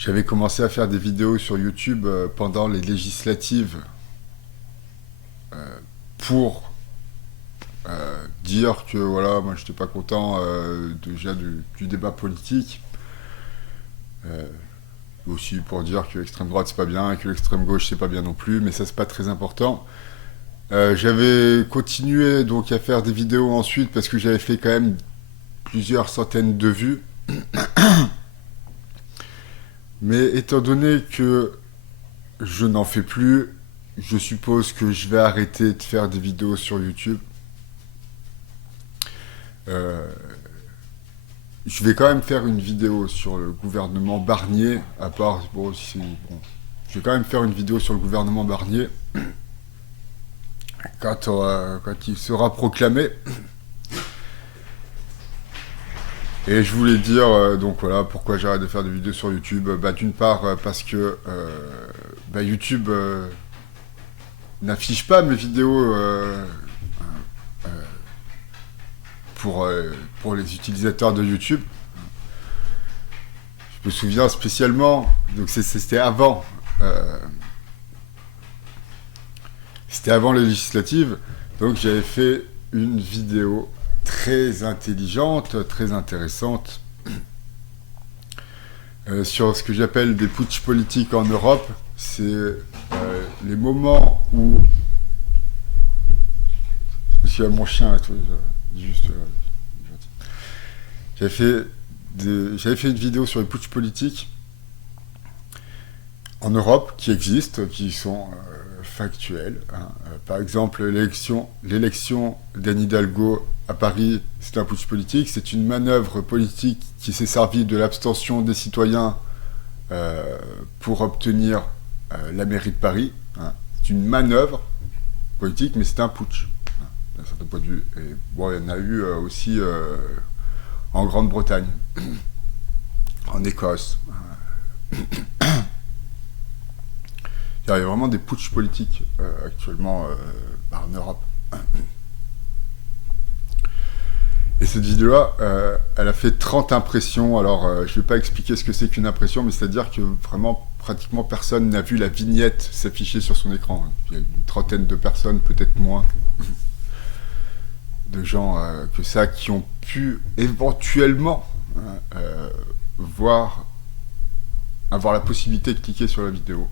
J'avais commencé à faire des vidéos sur YouTube pendant les législatives pour dire que voilà, moi j'étais pas content déjà du débat politique. Euh, Aussi pour dire que l'extrême droite c'est pas bien et que l'extrême gauche c'est pas bien non plus, mais ça c'est pas très important. J'avais continué donc à faire des vidéos ensuite parce que j'avais fait quand même plusieurs centaines de vues. Mais étant donné que je n'en fais plus, je suppose que je vais arrêter de faire des vidéos sur YouTube. Euh, je vais quand même faire une vidéo sur le gouvernement Barnier, à part, bon, je vais quand même faire une vidéo sur le gouvernement Barnier quand il sera proclamé. Et je voulais dire, donc voilà, pourquoi j'arrête de faire des vidéos sur YouTube. D'une part, parce que YouTube n'affiche pas mes vidéos pour les utilisateurs de YouTube. Je me souviens spécialement, donc c'était avant, les législatives, donc j'avais fait une vidéo très intelligente, très intéressante, sur ce que j'appelle des putschs politiques en Europe. C'est les moments où... Parce qu'il y a mon chien et tout, juste... J'avais fait une vidéo sur les putschs politiques en Europe qui existent, qui sont factuels. Hein. Par exemple, l'élection d'Anne Hidalgo à Paris, c'est un putsch politique. C'est une manœuvre politique qui s'est servie de l'abstention des citoyens pour obtenir la mairie de Paris. Hein. C'est une manœuvre politique, mais c'est un putsch. Hein, d'un certain point de vue. Et bon, il y en a eu aussi en Grande-Bretagne, en Écosse. Il y a vraiment des putschs politiques actuellement en Europe. Et cette vidéo-là, elle a fait 30 impressions. Alors, je ne vais pas expliquer ce que c'est qu'une impression, mais c'est-à-dire que vraiment, pratiquement personne n'a vu la vignette s'afficher sur son écran. Il y a une trentaine de personnes, peut-être moins, de gens que ça, qui ont pu éventuellement avoir la possibilité de cliquer sur la vidéo.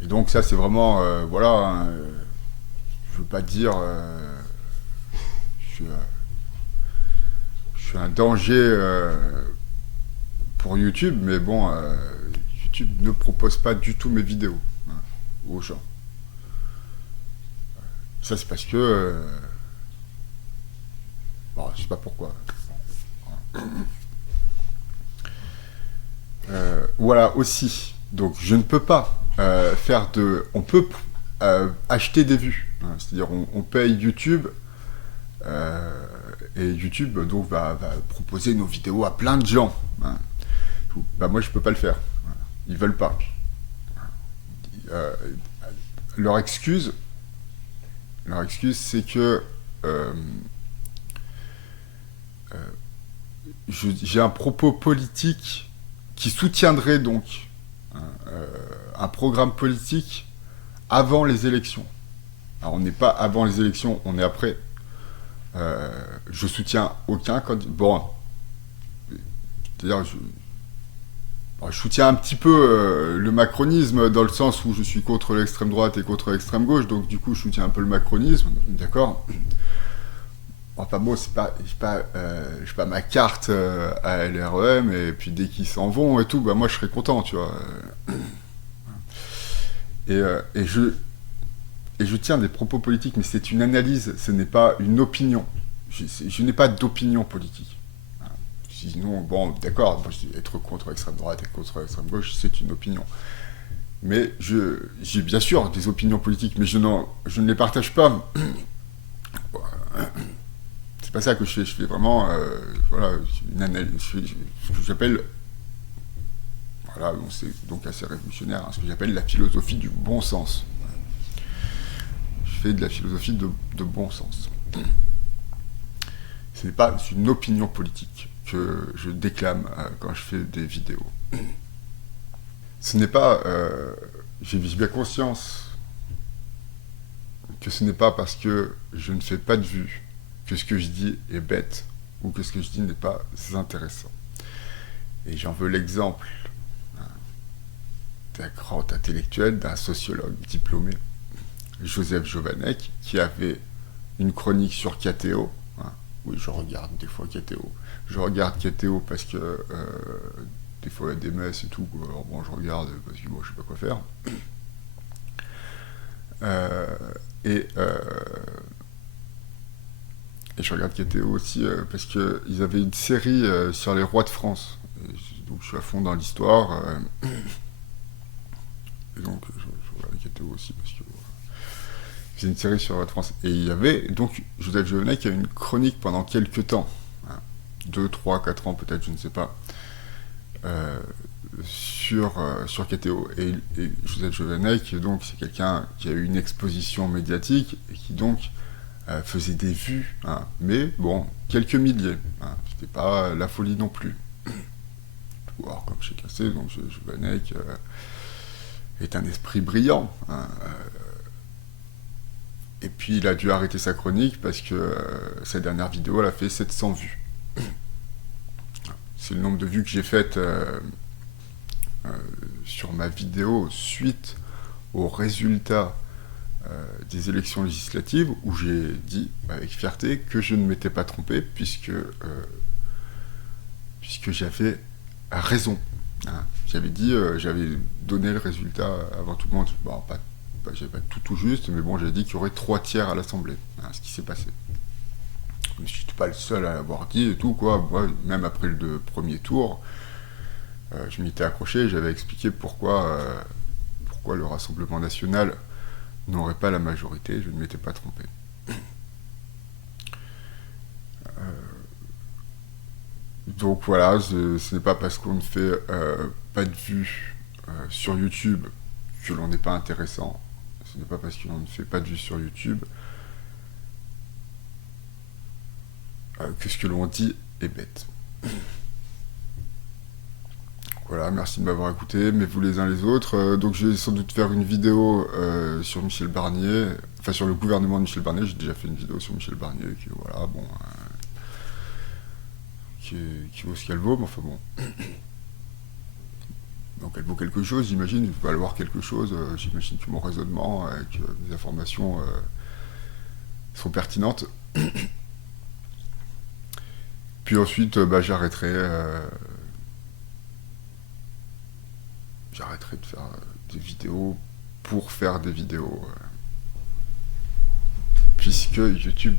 Et donc ça, c'est vraiment, voilà, hein, je veux pas dire, je suis un danger pour YouTube, mais bon, YouTube ne propose pas du tout mes vidéos hein, aux gens. Ça, c'est parce que, bon, je sais pas pourquoi. Voilà aussi. Donc, je ne peux pas faire de... On peut acheter des vues. Hein, c'est-à-dire, on paye YouTube et YouTube donc va proposer nos vidéos à plein de gens. Hein. Moi, je peux pas le faire. Ils veulent pas. Leur excuse, c'est que j'ai un propos politique qui soutiendrait donc un programme politique avant les élections. Alors on n'est pas avant les élections, on est après. Je soutiens aucun candidat. Bon, c'est-à-dire je soutiens un petit peu le macronisme dans le sens où je suis contre l'extrême droite et contre l'extrême gauche, donc du coup je soutiens un peu le macronisme, d'accord. Enfin bon, c'est pas ma carte à LREM, et puis dès qu'ils s'en vont et tout, moi je serais content, tu vois. Et je tiens des propos politiques, mais c'est une analyse, ce n'est pas une opinion. Je n'ai pas d'opinion politique. Sinon, bon, d'accord, être contre l'extrême droite et contre l'extrême gauche, c'est une opinion. Mais j'ai bien sûr des opinions politiques, mais je ne les partage pas. C'est pas ça que je fais. Je fais vraiment, voilà, une analyse, ce que j'appelle, voilà, c'est donc assez révolutionnaire, hein, ce que j'appelle la philosophie du bon sens. Je fais de la philosophie de bon sens. C'est une opinion politique que je déclame quand je fais des vidéos. Ce n'est pas... j'ai bien conscience que ce n'est pas parce que je ne fais pas de vues que ce que je dis est bête ou que ce que je dis n'est pas intéressant. Et j'en veux l'exemple d'un grand intellectuel, d'un sociologue diplômé, Joseph Jovanec, qui avait une chronique sur KTO. Oui, je regarde des fois KTO. Je regarde KTO parce que des fois il y a des messes et tout. Alors bon, je regarde parce que bon, je sais pas quoi faire. Et je regarde KTO aussi parce qu'ils avaient une série sur les rois de France. Donc je suis à fond dans l'histoire. Et donc je regarde KTO aussi parce que c'est une série sur les rois de France. Et il y avait donc Joseph Jovanec qui a une chronique pendant quelques temps. 2, 3, 4 ans peut-être, je ne sais pas. Sur KTO. Et Joseph Jovanec, donc, c'est quelqu'un qui a eu une exposition médiatique et qui donc faisait des vues, mais bon, quelques milliers. C'était pas la folie non plus. Alors, comme chez Cassé, donc Jovanec est un esprit brillant. Et puis il a dû arrêter sa chronique parce que sa dernière vidéo, elle a fait 700 vues. C'est le nombre de vues que j'ai faites sur ma vidéo suite aux résultats des élections législatives, où j'ai dit avec fierté que je ne m'étais pas trompé puisque j'avais raison. J'avais dit, j'avais donné le résultat avant tout le monde. Bon, j'avais pas tout juste, mais bon, j'avais dit qu'il y aurait 3 tiers à l'Assemblée. Ce qui s'est passé. Je ne suis pas le seul à l'avoir dit et tout, quoi. Moi, même après le premier tour, je m'y étais accroché et j'avais expliqué pourquoi le Rassemblement National n'aurait pas la majorité. Je ne m'étais pas trompé. Donc voilà, ce n'est pas parce qu'on ne fait pas de vues sur YouTube que l'on n'est pas intéressant. Ce n'est pas parce que l'on ne fait pas de vues sur YouTube que ce que l'on dit est bête. Voilà, merci de m'avoir écouté, mais vous les uns les autres. Donc je vais sans doute faire une vidéo sur Michel Barnier, enfin sur le gouvernement de Michel Barnier. J'ai déjà fait une vidéo sur Michel Barnier, qui voilà, bon, qui vaut ce qu'elle vaut, mais enfin bon. Donc elle vaut quelque chose, j'imagine, il va valoir quelque chose. J'imagine que mon raisonnement, que mes informations sont pertinentes. Puis ensuite, j'arrêterai de faire des vidéos pour faire des vidéos. Puisque YouTube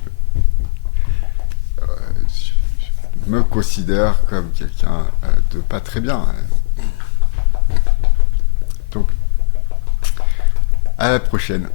me considère comme quelqu'un de pas très bien. Donc, à la prochaine.